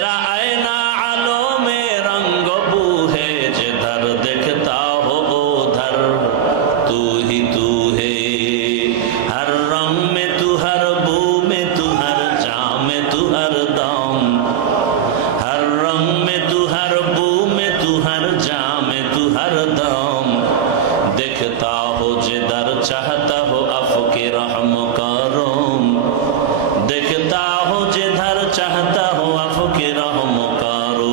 तेरा आईना आलो में रंग बू है, जिधर देखता हो उधर तू ही तू है। हर रंग में तू, हर बू में तू, हर जाम में तू, हर दम। हर रंग में तू, हर बू में तू, हर जाम में तू, हर दम। देखता हो जिधर चाहता हो अफ़के रहम करम। देखता हो जिधर चाहता हो अफ़के रहम करम।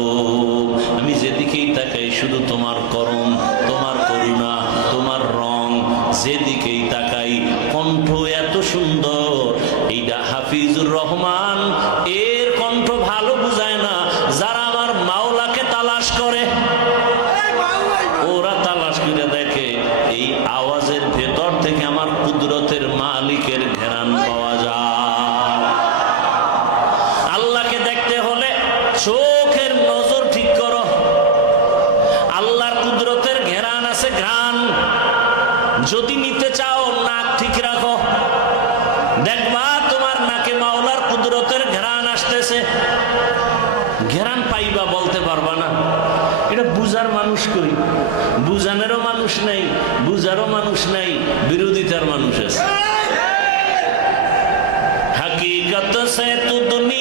আমি যেদিকেই তাকাই শুধু তোমার করম, তোমার করুণা, তোমার রং। যেদিকেই তাকাই কণ্ঠ এত সুন্দর। এইটা হাফিজুর রহমান। এর কণ্ঠ ভালো বুঝায় না যারা আমার মাওলাকে তালাশ করে, ওরা তালাশ করে দেখে এই আওয়াজের ভেতর থেকে আমার কুদরতের মালিকের ঘ্রাণ পাওয়া যায়। আল্লাহকে দেখতে হলে চোখের নজর ঠিক করো। আল্লাহর কুদরতের ঘ্রাণ আছে, ঘ্রাণ যদি নিতে চাও নাক ঠিক রাখো, দেখবা তোমার নাকে মাওলার কুদরতের ঘ্রাণ আসতেছে। ঘ্রাণ পাইবা, বলতে পারবা না। এটা বুঝার মানুষ কই? বুঝানেরও মানুষ নাই, বুঝারও মানুষ নাই, বিরোধিতার মানুষ আছে। হकीकत से तू दुनिया